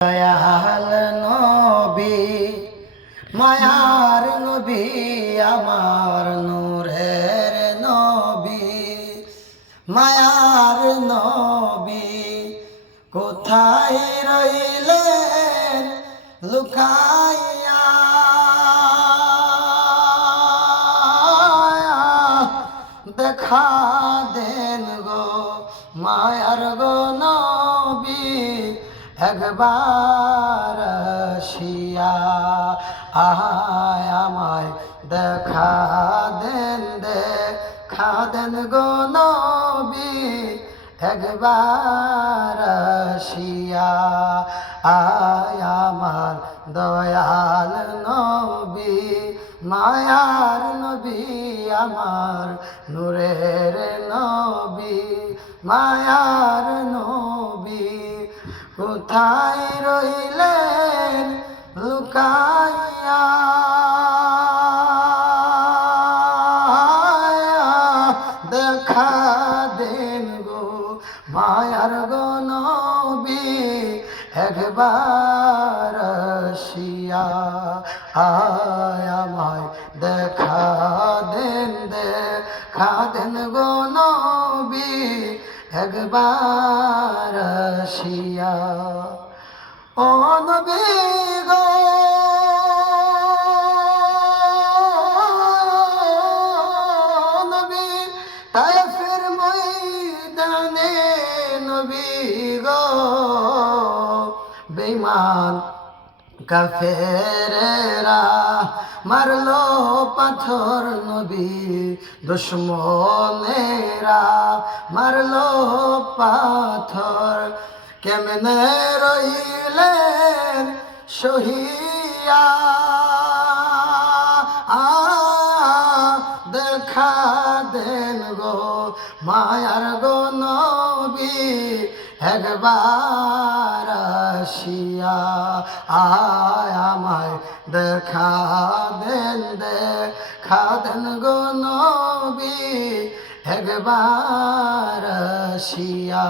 দয়াল নবী মায়ার নবী আমার নূরের নবী মায়ার নবী কোথায় রইলেন লুকাইয়া দেখা দেন গো মায়ার গো নবী একবার আসিয়া আমায় দেখা দেন গো নবী একবার আসিয়া আমার দয়াল নবী মায়ার নবী আমার নূরের নবী মায়ার নবী কোথায় রইলেন লুকাইয়া দেখা দেন গো মায়ার গো নবী একবার আসিয়া আমায় দেখা দেন গো নবী একবার আসিয়া ও নবী গো নবী তায়েফের ময়দানে নবী গো বেঈমান কাফেরেরা মারলো পাথর নবী দুশ্মনেরা মারলো পাথর কেমনে রইলেন সহিয়া দেখা দেন গো মায়ার গো নবী একবার আসিয়া আমায় দেখা দেন গো নবী একবার আসিয়া